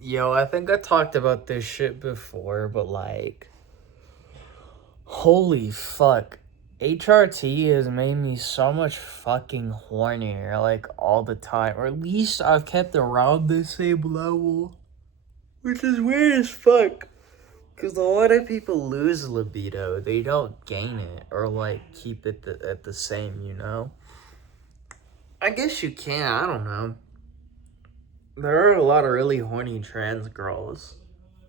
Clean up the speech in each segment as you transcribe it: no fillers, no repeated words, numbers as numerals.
Yo, I think I talked about this shit before, but like, holy fuck. HRT has made me so much fucking hornier, like, all the time. Or at least I've kept around the same level. Which is weird as fuck. Because a lot of people lose libido. They don't gain it or, like, keep it at the same, you know? I guess you can, I don't know. There are a lot of really horny trans girls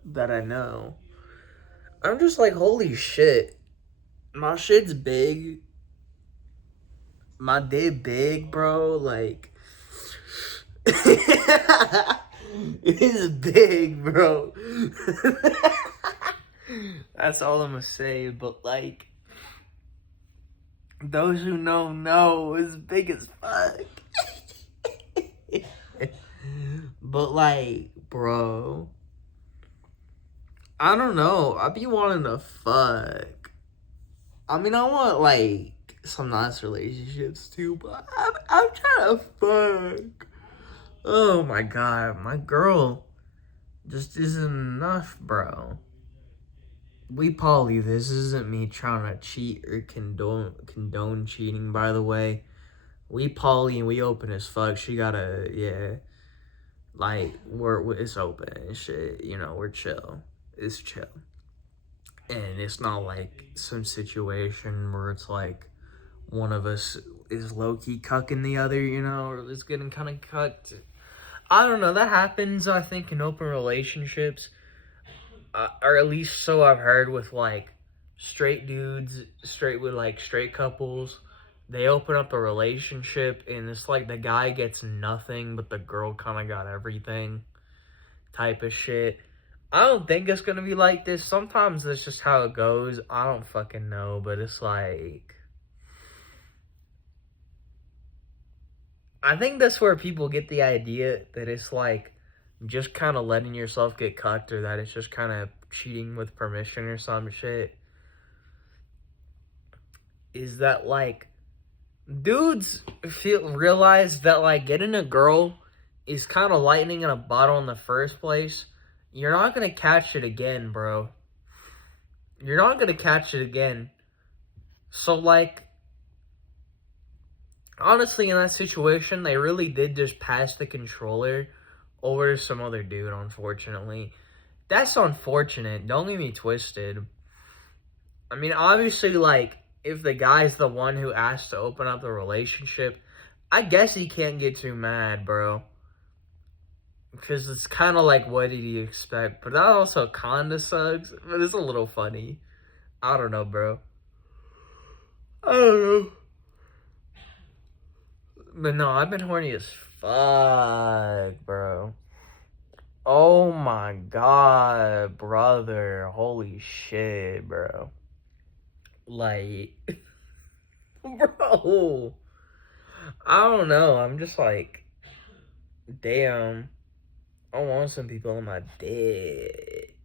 that I know. I'm just like, holy shit. My shit's big. My dick big, bro. Like, it is big, bro. That's all I'm gonna say. But, like, those who know it's big as fuck. But, like, bro, I don't know. I be wanting to fuck. I mean, I want, like, some nice relationships too, but I'm trying to fuck. Oh my god, my girl just isn't enough, bro. We poly, this isn't me trying to cheat or condone cheating, by the way. We poly and we open as fuck. She gotta, yeah. Like, it's open and shit, you know, we're chill. It's chill. And it's not like some situation where it's like one of us is low-key cucking the other, you know, or is getting kind of cucked. I don't know, that happens, I think, in open relationships. Or at least so I've heard with, like, straight dudes, straight couples. They open up a relationship, and it's like the guy gets nothing, but the girl kind of got everything type of shit. I don't think it's gonna be like this. Sometimes that's just how it goes. I don't fucking know, but it's like, I think that's where people get the idea that it's like just kind of letting yourself get cucked, or that it's just kind of cheating with permission or some shit. Is that like dudes realize that like getting a girl is kind of lightning in a bottle in the first place. You're not gonna catch it again, bro. You're not gonna catch it again. So like, honestly, in that situation, they really did just pass the controller over to some other dude, unfortunately. That's unfortunate. Don't get me twisted. I mean, obviously, like, if the guy's the one who asked to open up the relationship, I guess he can't get too mad, bro. Because it's kind of like, what did he expect? But that also kind of sucks. But it's a little funny. I don't know, bro. I don't know. But no, I've been horny as fuck, bro. Oh my god, brother. Holy shit, bro. Like, bro. I don't know. I'm just like, damn. I want some people on my dick.